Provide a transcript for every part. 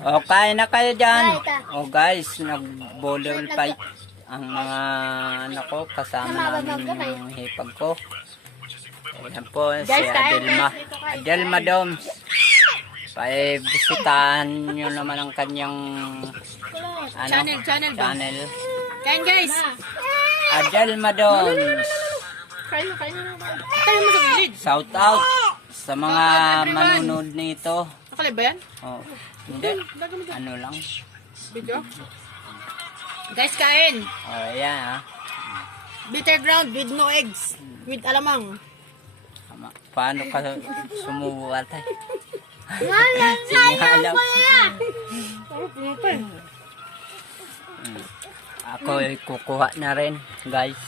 O, kain na kayo dyan. O guys, nag-volleyball fight ang mga anak ko. Kasama namin yung hipag ko. Ayan po, si Adelma. Adelma Doms. Bisitahan nyo naman ang kanyang channel. Kain guys. Adelma Doms. Kain mo sa gilid. Shout out sa mga manunod nito. Nakalib ba yan? Oh, hindi. Ano lang. Video? Guys, kain. Oh, ayan ha. Bitter ground with no eggs. With alamang. Paano ka sumubuhat eh? Ako ay kukuha na rin, guys.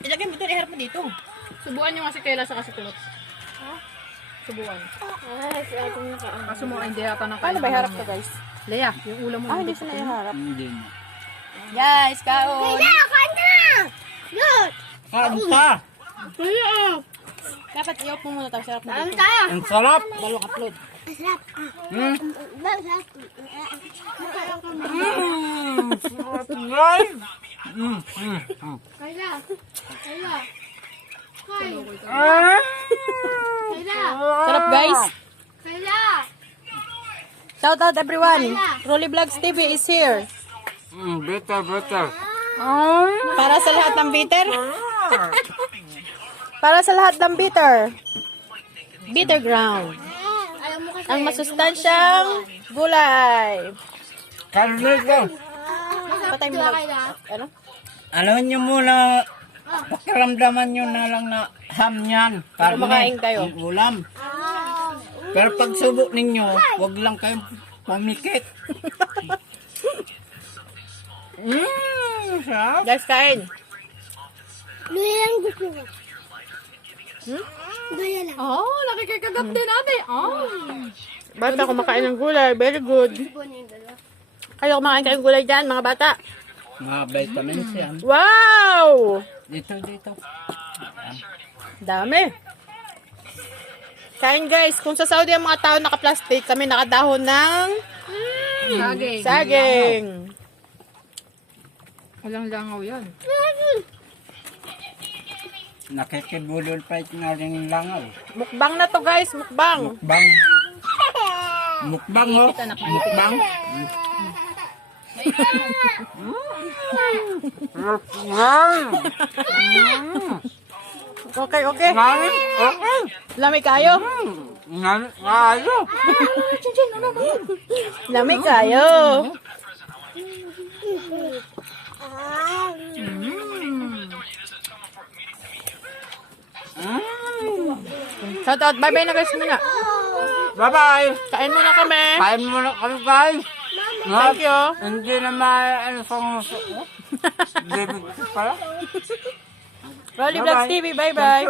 Ilagay mo ito, iharap mo dito. Subuan nyo kasi kaila sa kasikulot. Subuan. Kaso mo, hindi yata na kaya. Paano ba iharap ka, guys? Leia, yung ulam mo. Hindi sa iharap. Hindi mo. Guys, kaon. Kain na! Good! Kain ka! Dapat i-off mo muna, tapos harap mo dito. Ang sarap! Balong upload. Masarap. Masarap. Sarap, guys! Kaya. Kaya. Kaya. Sarap, guys. Kaya. Shout out everyone. Rolly Vlogs TV is here. Better. Para sa lahat ng bitter. Para sa lahat ng bitter. Bitter ground. Alam mo kasi. Ang masustansyang gulay. Karne ko! Patay mo lang. Ano? Ano nyo muna, pakiramdaman nyo na lang na ham yan. Para makain kayo. Ang ulam. Pero pag subok ninyo, wag lang kayong pumikit. Sarap. Guys, kain. Luya lang gusto ko. Luya lang. Oh, nakikikagat din natin. Oh. Bata kumakain ng gulay. Very good. Kayo kumakain kayong gulay dyan, mga bata. Mga vitamins yan. Wow! Dito. Dami. Kain guys. Kung sa Saudi ang mga tao naka-plastic, kami nakadahon ng saging. Walang langaw yan. Nakikibulol fight na rin langaw. Mukbang na to guys, mukbang. Mukbang. Mukbang ho. Mukbang. Okay. Okay. Lami kayo. Lami kayo. Shout out, bye-bye na guys muna. Bye-bye. Kain muna kami. Kain muna kami, guys. Thank you. Hindi na ano pang David pala. Rolly Vlogs TV, bye-bye.